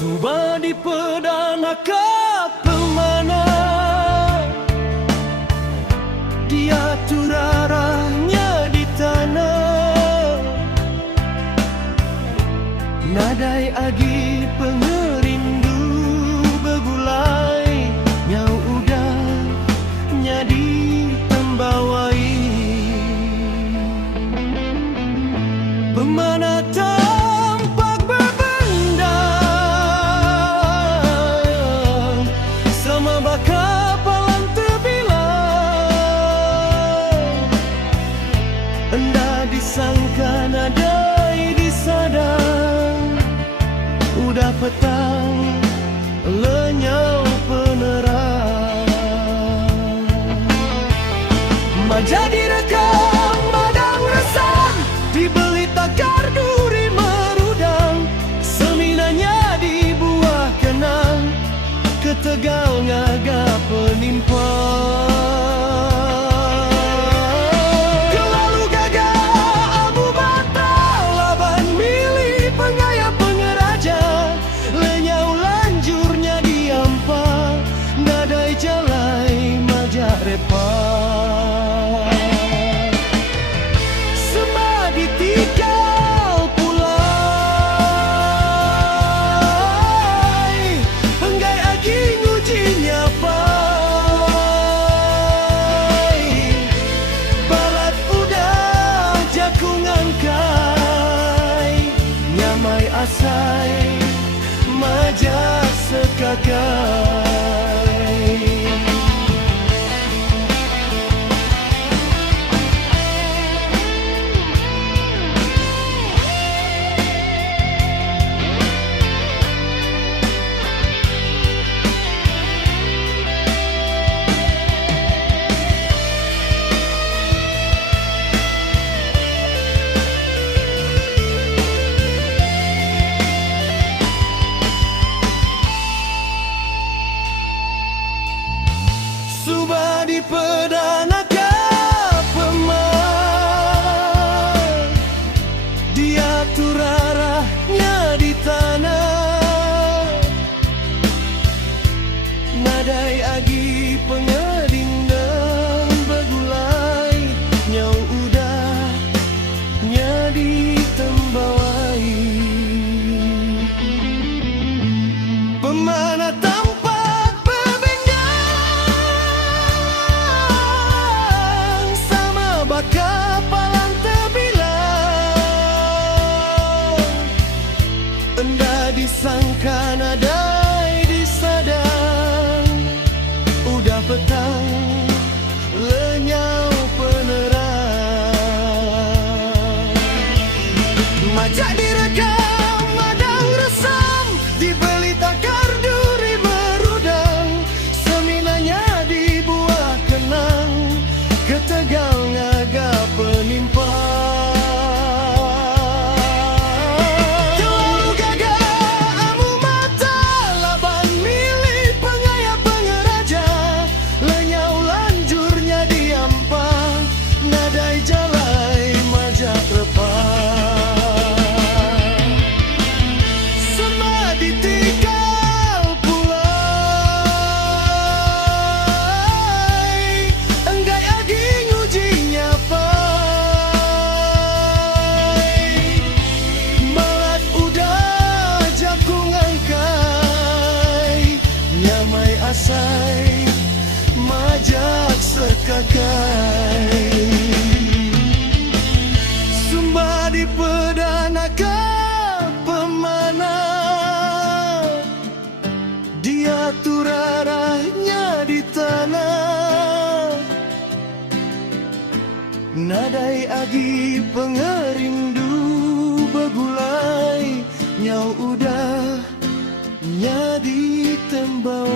Subadi pedana kepemana, dia turarahnya di tanah. Nadai agi pengerindu begulai, nyau udahnya ditembawai. Pemana tampak berbendang, sama baka palang terbilang. Hendak disangka nadai disadang, udah petang lenyau penerang. Maja direkam madang resam, dibeli takar duri merudang. Seminanya di buah kenang, ke Tegal ngaga penimpa. Kelalu gagah Abu Bata, laban milih pengaya pengeraja. Lenyau lanjurnya diampa, nadai jalai majak repa. Semadi tinggal pulai, enggai agi ngujinya pai. Barat udah jakung angkai, nyamai asai majak sekakai. Subadi pedana kepemang, dia turarahnya di tanah. Nadai agi pengedindang begulai, nyau udahnya ditembawai. Pemana tampak berbendang, sama baka palang terbilang. Hendak disangka nadai disadang, udah petang lenyau penerang. Majak direkam madang resam, dibeli takar duri merudang. Seminanya di buah kenang, ke Tegal ngaga penimpa. Terlalu gagah amu mata, laban milih pengaya pengeraja. Lenyau lanjurnya diampa, nadai jalai majak repa. Semadi tinggal pulai, enggai agi ngujinya pai. Balat udah jakung angkai, nyamai asai majak sekakai. Sumbadi pedana kepemana, dia turarahnya di tanah. Nadai agi pengerindu begulai, nyau udahnya ditembawai.